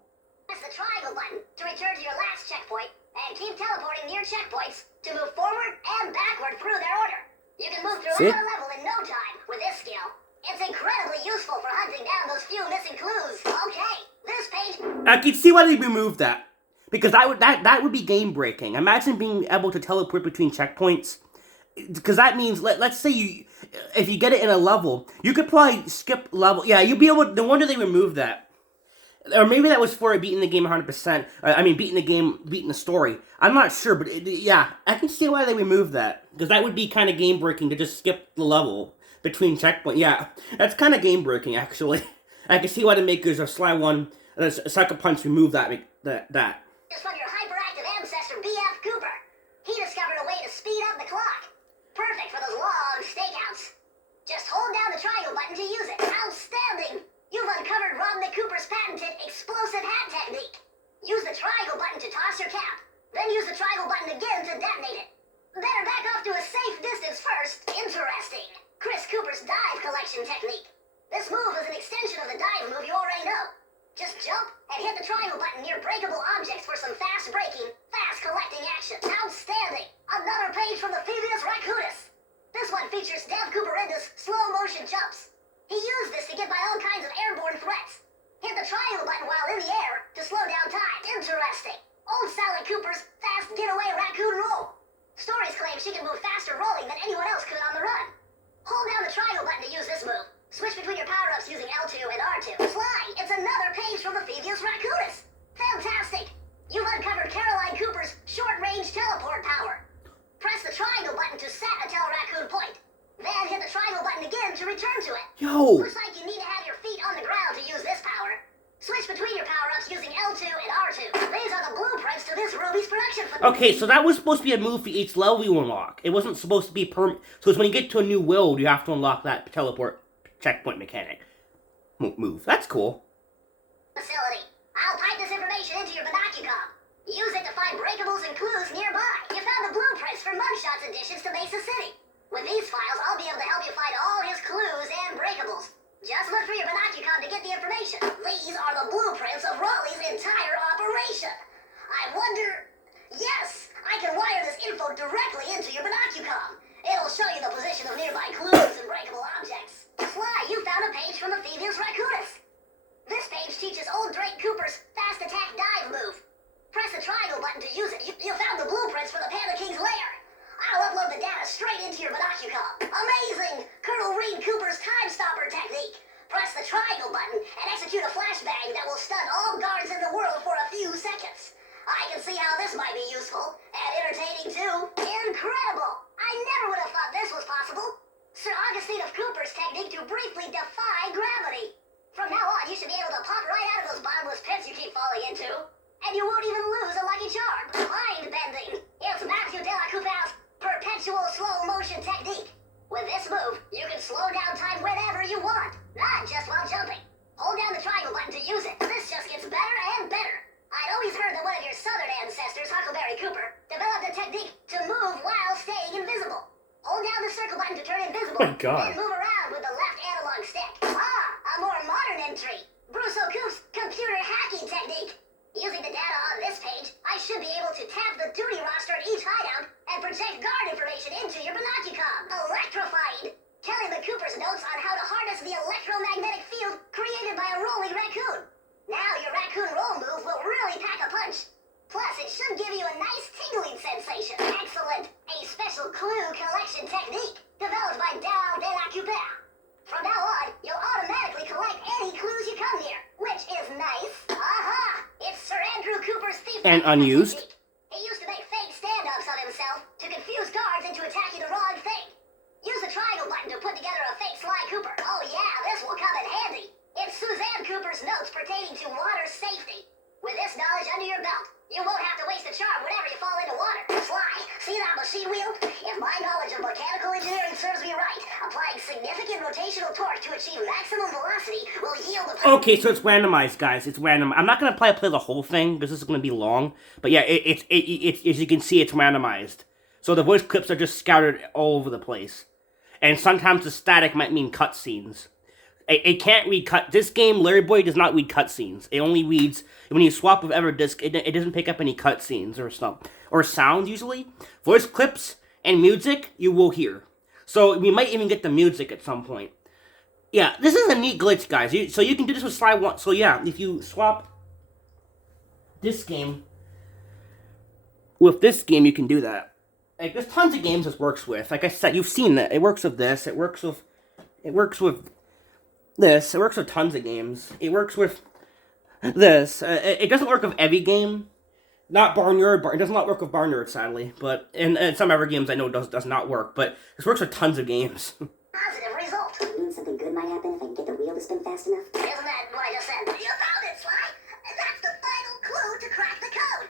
Press the triangle button to return to your last checkpoint. checkpoint and keep teleporting near checkpoints to move forward and backward through their order. You can move through See? a level in no time with this skill. It's incredibly useful for hunting down those few missing clues. Okay, this page... I can see why they removed that. Because that would be game breaking. Imagine being able to teleport between checkpoints. Because that means, let's say if you get it in a level, you could probably skip level. Yeah, you'd be able. No wonder they removed that. Or maybe that was for beating the game 100%. Beating the story. I'm not sure, but yeah, I can see why they removed that. Because that would be kind of game breaking to just skip the level between checkpoints. Yeah, that's kind of game breaking actually. I can see why the makers of Sly 1, Sucker Punch removed that. Is from your hyperactive ancestor B.F. Cooper. He discovered a way to speed up the clock. Perfect for those long stakeouts. Just hold down the triangle button to use it. Outstanding! You've uncovered Rodney Cooper's patented explosive hat technique. Use the triangle button to toss your cap. Then use the triangle button again to detonate it. Better back off to a safe distance first. Interesting. Chris Cooper's dive collection technique. This move is an extension of the dive move you already know. Just jump and hit the triangle button near breakable objects for some fast braking, fast collecting action. Outstanding! Another page from the Phoebus Raccoonus. This one features Dev Cooperinda's slow motion jumps. He used this to get by all kinds of airborne threats. Hit the triangle button while in the air to slow down time. Interesting. Old Sally Cooper's fast getaway raccoon roll. Stories claim she can move faster rolling than anyone else could on the run. Hold down the triangle button to use this move. Switch between your power-ups using L2 and R2. Sly, it's another page from the Phoebus Raccoonus. Fantastic! You've uncovered Caroline Cooper's short-range teleport power. Press the triangle button to set a Tele-Raccoon point. Then hit the triangle button again to return to it. Yo! Looks like you need to have your feet on the ground to use this power. Switch between your power-ups using L2 and R2. These are the blueprints to this Ruby's production. Okay, so that was supposed to be a move for each level you unlock. It wasn't supposed to be permanent. So it's when you get to a new world, you have to unlock that teleport checkpoint mechanic. Move. That's cool. Facility. I'll pipe this information into your Binocucom. Use it to find breakables and clues nearby. You found the blueprints for Mugshots additions to Mesa City. With these files, I'll be able to help you find all his clues and breakables. Just look through your Binocucom to get the information. These are the blueprints of Raleigh's entire operation. I wonder... Yes, I can wire this info directly into your Binocucom. It'll show you the position of nearby clues and breakable objects. Sly, you found a page from the Phoebus Raccoonus. This page teaches old Drake Cooper's fast attack dive move. Press the triangle button to use it. You found the blueprints for the Panda King's lair. I'll upload the data straight into your Binocucom. Amazing! Colonel Reed Cooper's time stopper technique. Press the triangle button and execute a flashbang that will stun all guards in the world for a few seconds. I can see how this might be useful and entertaining too. Incredible! I never would have thought this was possible. Sir Augustine of Cooper's technique to briefly defy gravity. From now on, you should be able to pop right out of those bottomless pits you keep falling into. And you won't even lose a lucky charm. Mind bending. It's Matthew Della Coupeau's perpetual slow motion technique. With this move, you can slow down time whenever you want, not just while jumping. Hold down the triangle button to use it. This just gets better and better. I'd always heard that one of your southern ancestors, Huckleberry Cooper, developed a technique to move while staying invisible. Hold down the circle button to turn invisible, Oh my God. then move around with the left analog stick. Ah, a more modern entry. Bruce O'Coop's computer hacking technique. Using the data on this page, I should be able to tap the duty roster at each hideout and project guard information into your Binocucom. Electrifying! Kelly McCooper's notes on how to harness the electromagnetic field created by a rolling raccoon. Now your raccoon roll move will really pack a punch. Plus, it should give you a nice tingling sensation. Excellent! A special clue collection technique developed by Dao de la Coupeur. From now on, you'll automatically collect any clues you come near, which is nice. Aha! It's Sir Andrew Cooper's thief And unused. technique. He used to make fake stand-ups of himself to confuse guards into attacking the wrong thing. Use the triangle button to put together a fake Sly Cooper. Oh yeah, this will come in handy. It's Suzanne Cooper's notes pertaining to water safety. With this knowledge under your belt, you won't have to waste a charm whenever you fall into water. Sly, see that machine wheel? If my knowledge of mechanical engineering serves me right, applying significant rotational torque to achieve maximum velocity will yield a... Okay, so it's randomized, guys. It's random. I'm not gonna play the whole thing because this is gonna be long. But yeah, it's as you can see, it's randomized. So the voice clips are just scattered all over the place, and sometimes the static might mean cutscenes. It can't read cut. This game, Larry Boy, does not read cutscenes. It only reads when you swap with EverDisc. It doesn't pick up any cutscenes or stuff or sounds usually. Voice clips and music you will hear. So we might even get the music at some point. Yeah, this is a neat glitch, guys. So you can do this with Sly 1. So yeah, if you swap this game with this game, you can do that. Like, there's tons of games this works with. Like I said, you've seen that. It works with this. It works with this. It works with tons of games. It works with this. It doesn't work with every game. Not Barnyard. It does not work with Barnyard, sadly. But and some other games I know does not work. But this works with tons of games. Positive result. You mean something good might happen if I can get the wheel to spin fast enough? Isn't that what I just said? You found it, Sly. That's the final clue to crack the code.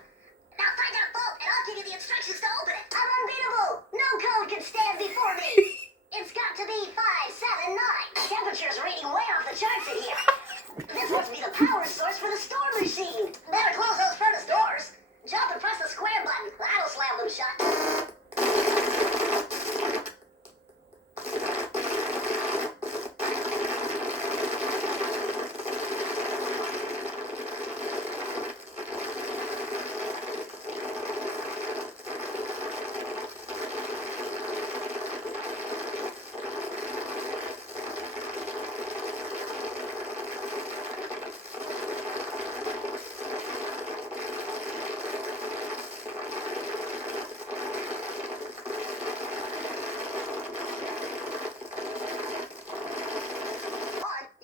Now find out both, and I'll give you the instructions to open it. I'm unbeatable. No code can stand before me. It's got to be 579. Temperature's reading way off the charts in here. This must be the power source for the storm machine. Better close those furnace doors. Jump and press the square button. That'll slam them shut.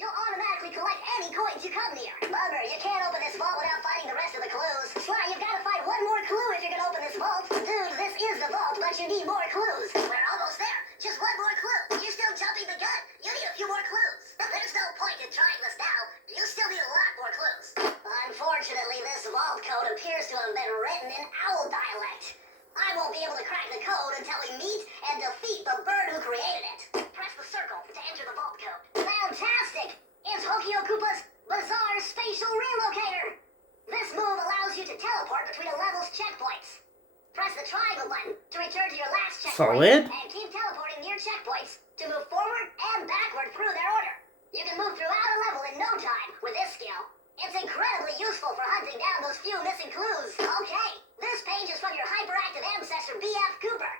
You'll automatically collect any coins you come near. Bugger, you can't open this vault without finding the rest of the clues. Sly, you've got to find one more clue if you're gonna open this vault. Dude, this is the vault, but you need more clues. We're almost there. Just one more clue. You're still jumping the gun. You need a few more clues. There's no point in trying this now. You still need a lot more clues. Unfortunately, this vault code appears to have been written in owl dialect. I won't be able to crack the code until we meet and defeat the bird who created it. Press the circle to enter the vault code. Fantastic! It's Hokio Koopa's Bizarre Spatial Relocator. This move allows you to teleport between a level's checkpoints. Press the triangle button to return to your last checkpoint. Solid. And keep teleporting near checkpoints to move forward and backward through their order. You can move throughout a level in no time with this skill. It's incredibly useful for hunting down those few missing clues. Okay, this page is from your hyperactive ancestor B.F. Cooper.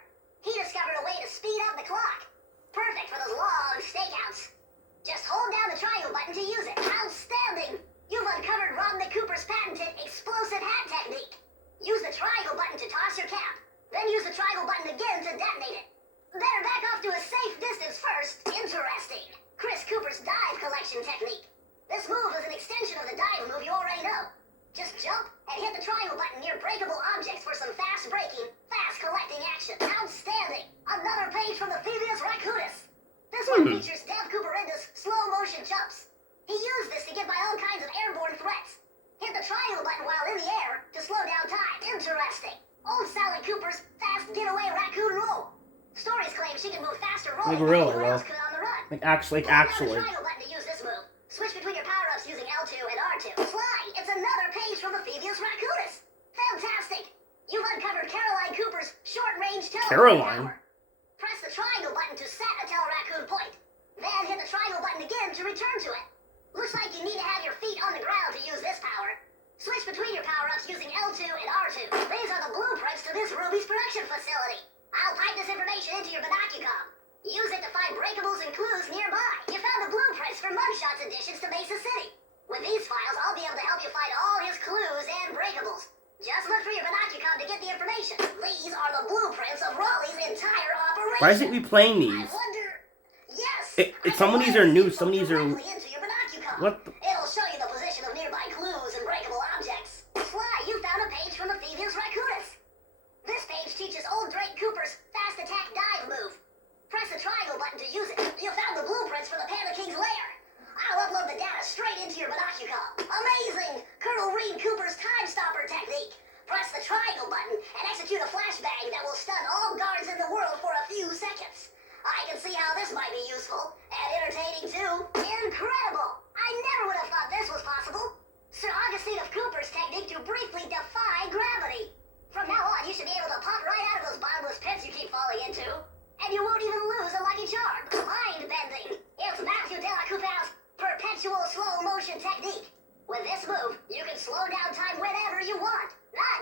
He discovered a way to speed up the clock. Perfect for those long stakeouts. Just hold down the triangle button to use it. Outstanding! You've uncovered Rodney Cooper's patented explosive hat technique. Use the triangle button to toss your cap. Then use the triangle button again to detonate it. Better back off to a safe distance first. Interesting. Chris Cooper's dive collection technique. This move is an extension of the dive move you already know. Just jump and hit the triangle button near breakable objects for some fast breaking, fast collecting action. Outstanding! Another page from the Phoebus Raccoonus. This one features Dev Cooperindus slow motion jumps. He used this to get by all kinds of airborne threats. Hit the triangle button while in the air to slow down time. Interesting. Old Sally Cooper's fast getaway raccoon roll. Stories claim she can move faster rolling than anyone else could on the run. Like actually. Hold down the triangle button to use this move. Switch between your power-ups using L2 and R2. Sly, it's another page from the Phoebus Raccoonus. Fantastic. You've uncovered Caroline Cooper's short-range teleporting power. Press the triangle button to set a Tele-Raccoon point. Then hit the triangle button again to return to it. Looks like you need to have your feet on the ground to use this power. Switch between your power-ups using L2 and R2. These are the blueprints to this Ruby's production facility. I'll pipe this information into your Binocucom. Use it to find breakables and clues nearby. You found the blueprints for Mugshots additions to Mesa City. With these files, I'll be able to help you find all his clues and breakables. Just look through your Binocucom to get the information. These are the blueprints of Raleigh's entire operation. Why isn't replaying these? I wonder... Yes! Some of these are new, some of these are... What the... It'll show you the position of nearby clues and breakable objects. Sly, you found a page from the Phoebus Raccoonus. This page teaches old Drake Cooper's fast attack dive move. Press the triangle button to use it. You found the blueprints for the Panda King's lair. I'll upload the data straight into your Binocucom. Amazing! Colonel Reed Cooper's time stopper technique. Press the triangle button and execute a flashbang that will stun all guards in the world for a few seconds. I can see how this might be useful and entertaining too. Incredible! I never would have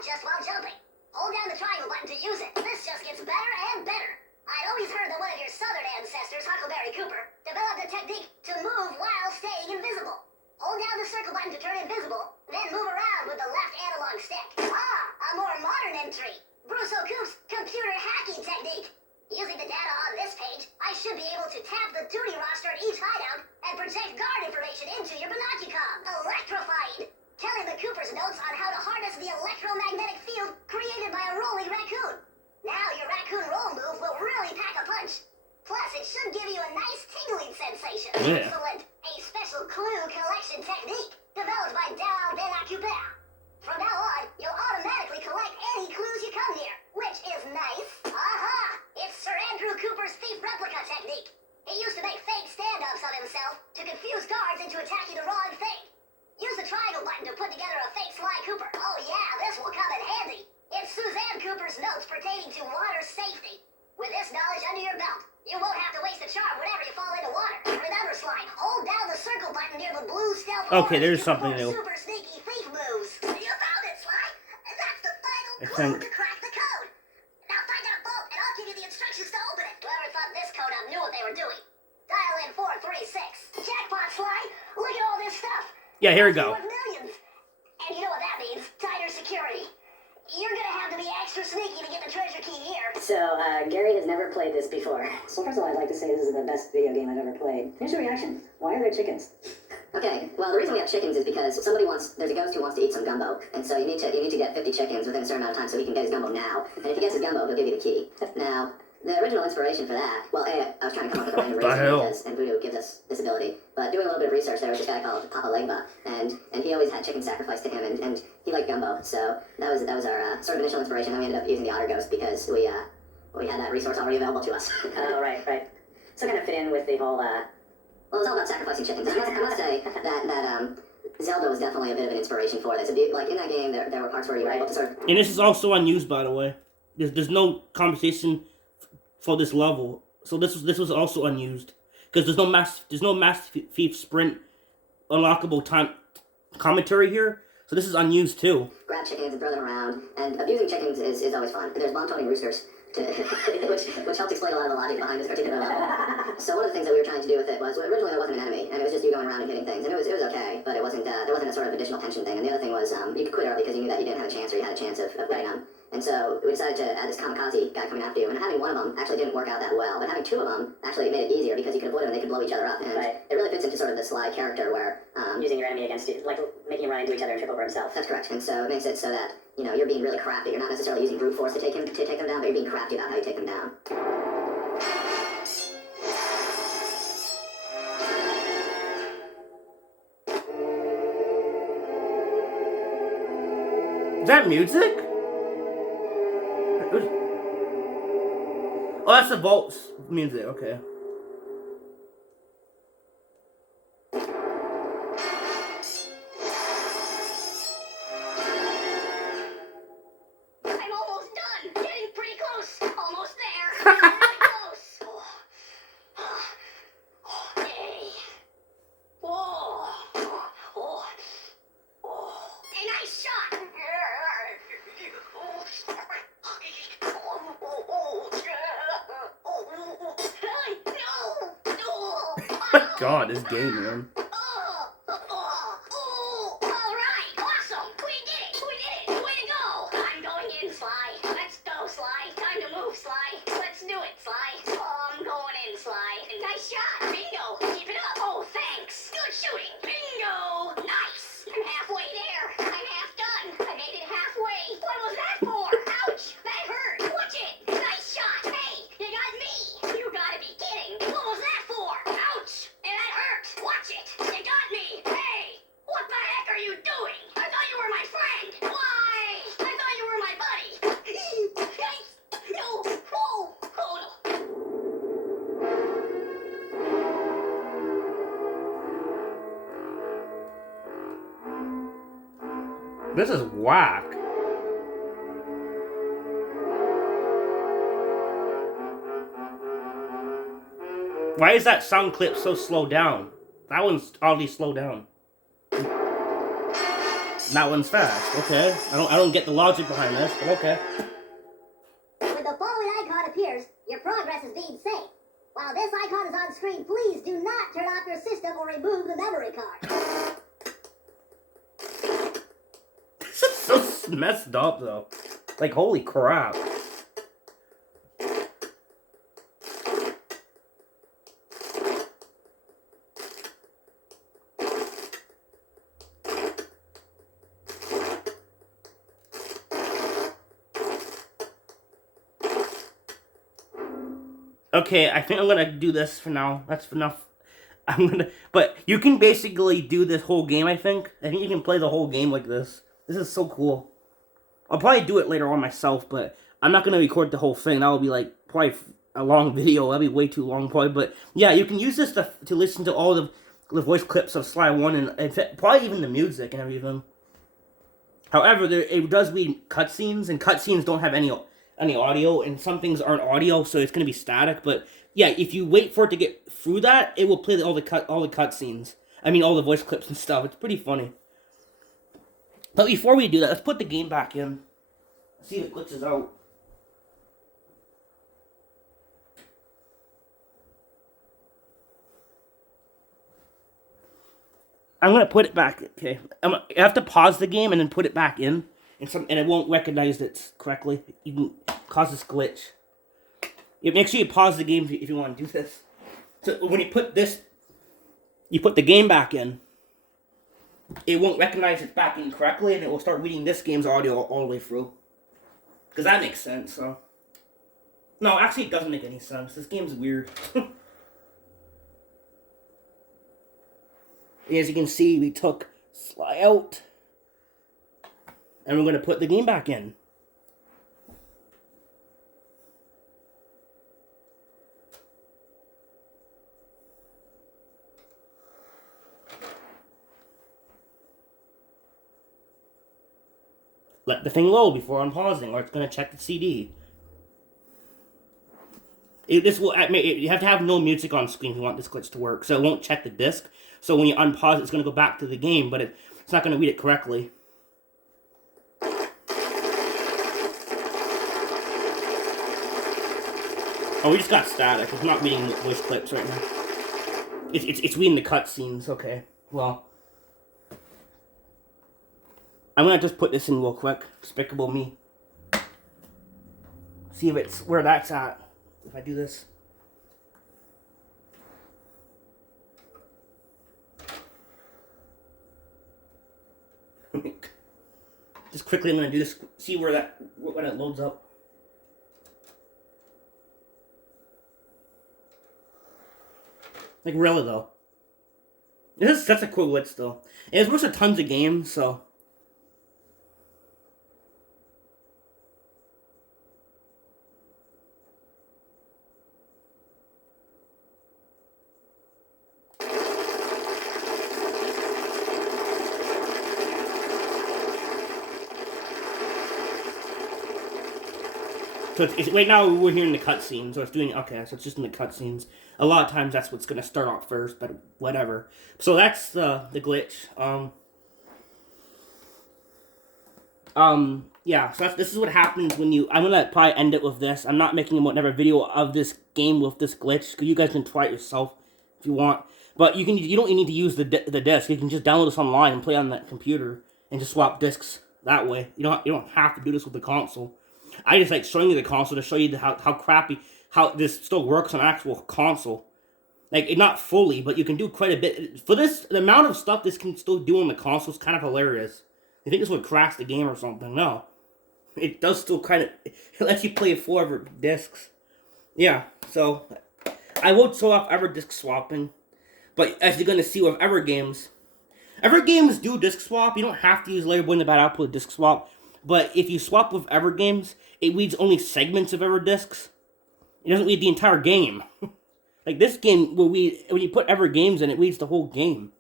just while jumping. Hold down the triangle button to use it. This just gets better and better. I'd always heard that one of your southern ancestors, Huckleberry Cooper, developed a technique to move while staying invisible. Hold down the circle button to turn invisible, then move around with the left analog stick. Ah, a more modern entry. Bruce O'Coop's computer hacking technique. Using the data on this page, I should be able to tap the duty roster at each hideout and project guard information into your binocucom. Electrifying! Telling the Cooper's notes on how to harness the electromagnetic field created by a rolling raccoon. Now your raccoon roll move will really pack a punch. Plus, it should give you a nice tingling sensation. Yeah. Excellent! A special clue collection technique developed by Dow Ben Acubert. From now on, you'll automatically collect any clues you come near, which is nice. Aha! It's Sir Andrew Cooper's thief replica technique. He used to make fake stand-ups of himself to confuse guards into attacking the wrong thing. Use the triangle button to put together a fake Sly Cooper. Oh yeah, this will come in handy. It's Suzanne Cooper's notes pertaining to water safety. With this knowledge under your belt, you won't have to waste a charm whenever you fall into water. Remember, Sly, hold down the circle button near the blue stealth. Okay, there's something new. Super sneaky thief moves. You found it, Sly. That's the final I clue think- to crack the code. Now find that boat, and I'll give you the instructions to open it. Whoever thought this code up knew what they were doing. Dial in 436. Jackpot, Sly. Look at all this stuff. Yeah, here we go. Worth millions. And you know what that means? Tighter security. You're gonna have to be extra sneaky to get the treasure key here. So, Gary has never played this before. So first of all, I'd like to say this is the best video game I've ever played. Here's your reaction. Why are there chickens? Okay, well, the reason we have chickens is because there's a ghost who wants to eat some gumbo, and so you need to get 50 chickens within a certain amount of time so he can get his gumbo now. And if he gets his gumbo, he'll give you the key. Now, the original inspiration for that, well, I was trying to come up with a random What the reason hell? because, and Voodoo gives us this ability, but doing a little bit of research, there was this guy called Papa Legba, and he always had chicken sacrificed to him, and he liked gumbo, so that was our sort of initial inspiration. Then we ended up using the otter ghost because we had that resource already available to us. Oh, right. So kind of fit in with the whole, Well, it was all about sacrificing chickens. I must say that Zelda was definitely a bit of an inspiration for this. Like in that game, there were parts where you were able to sort of. And this is also unused, by the way. There's no conversation for this level, so this was also unused because there's no Master Thief Sprint unlockable time commentary here. So this is unused too. Grab chickens and throw them around, and abusing chickens is always fun. There's bomb-toting roosters, which helps explain a lot of the logic behind this particular level. So one of the things that we were trying to do with it was originally there wasn't an enemy, and it was just you going around and hitting things, and it was okay, but it wasn't there wasn't a sort of additional tension thing. And the other thing was you could quit early because you knew that you didn't have a chance, or you had a chance of getting them. And so we decided to add this kamikaze guy coming after you, and having one of them actually didn't work out that well, but having two of them actually made it easier because you could avoid them and they could blow each other up. And Right. it really fits into sort of the Sly character where using your enemy against you, like making him run into each other and trip over himself. that's correct. And so it makes it so that you're being really crafty. You're not necessarily using brute force to take them down, but you're being crafty about how you take them down. Is that music? Oh, that's the Vault's music. Okay. I'm almost done. Getting pretty close. Almost there. Really close. Yay. A nice shot. God, this game, man. Alright, awesome! We did it! Way to go! I'm going in, Sly. Let's go, Sly. Time to move, Sly. Let's do it, Sly. Oh, I'm going in, Sly. Nice shot! Bingo! Keep it up! Oh, thanks! Good shooting! Bingo! Nice! I'm halfway there! I'm half done! I made it halfway! What was that for? Ouch! That hurt! Watch it! Nice shot! Hey! You got me! You gotta be kidding! What was that for? Ouch! And that hurt! Watch it! You got me! Hey! What the heck are you doing? I thought you were my friend! Why? I thought you were my buddy! Hey! No! Oh! Oh no! This is whack. Why is that sound clip so slowed down? That one's oddly slowed down. That one's fast. Okay. I don't get the logic behind this, but okay. When the following icon appears, your progress is being saved. While this icon is on screen, please do not turn off your system or remove the memory card. This is so messed up, though. Like, holy crap. Okay, I think I'm gonna do this for now. That's enough. But you can basically do this whole game, I think. I think you can play the whole game like this. This is so cool. I'll probably do it later on myself, but I'm not gonna record the whole thing. That will be like probably a long video. That'll be way too long, probably. But yeah, you can use this to listen to all the voice clips of Sly 1 and probably even the music and everything. However, it does read cutscenes, and cutscenes don't have any audio, and some things aren't audio, so it's gonna be static. But yeah, if you wait for it to get through that, it will play all the cutscenes. I mean, all the voice clips and stuff. It's pretty funny. But before we do that, let's put the game back in. See if it glitches out. I'm gonna put it back. Okay, I have to pause the game and then put it back in, and it won't recognize it correctly. You can cause this glitch. Yeah, make sure you pause the game if you want to do this. So when you put the game back in, it won't recognize it's back in correctly, and it will start reading this game's audio all the way through. Because that makes sense, so. No, actually it doesn't make any sense. This game's weird. As you can see, we took Sly out. And we're going to put the game back in. Let the thing load before unpausing, or it's going to check the CD. You have to have no music on screen if you want this glitch to work, so it won't check the disc. So when you unpause it, it's going to go back to the game, but it's not going to read it correctly. Oh, we just got static. It's not reading voice clips right now. It's reading the cutscenes. Okay, well. I'm going to just put this in real quick. Despicable Me. See if it's where that's at. If I do this. Just quickly I'm going to do this. See where when it loads up. Like really though. This is such a cool glitch though. It works with tons of games, so. So right now we're hearing the cutscenes, so it's doing, okay, so it's just in the cutscenes. A lot of times that's what's going to start off first, but whatever. So that's the glitch. Yeah, so this is what happens when I'm going to probably end it with this. I'm not making another video of this game with this glitch, because you guys can try it yourself if you want. But you don't need to use the disc. You can just download this online and play on that computer and just swap discs that way. You don't have to do this with the console. I just like showing you the console to show you how crappy, how this still works on an actual console. Like, not fully, but you can do quite a bit. For this, the amount of stuff this can still do on the console is kind of hilarious. You think this would crash the game or something? No. It does still kind of, it lets you play 4 discs. Yeah, so, I won't show off ever disc swapping. But as you're going to see with EverGames do disc swap. You don't have to use Label in the Bad Output disc swap. But if you swap with EverGames, it reads only segments of EverDiscs. It doesn't read the entire game. Like this game, when you put EverGames in, it reads the whole game.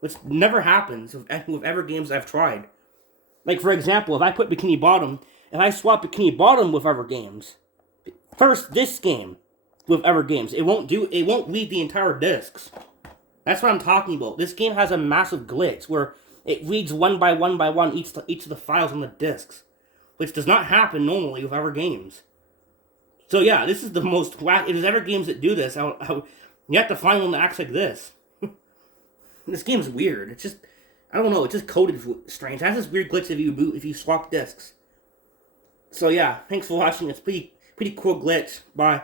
Which never happens with EverGames I've tried. Like for example, if I put Bikini Bottom, if I swap Bikini Bottom with EverGames, first this game with EverGames, it won't read the entire discs. That's what I'm talking about. This game has a massive glitch where it reads one by one each of the files on the discs, which does not happen normally with other games. So yeah, this is the most whack. If there's ever games that do this, you have to find one that acts like this. This game's weird. It's just, I don't know. It's just coded strange. It has this weird glitch if you swap discs. So yeah, thanks for watching. It's pretty cool glitch. Bye.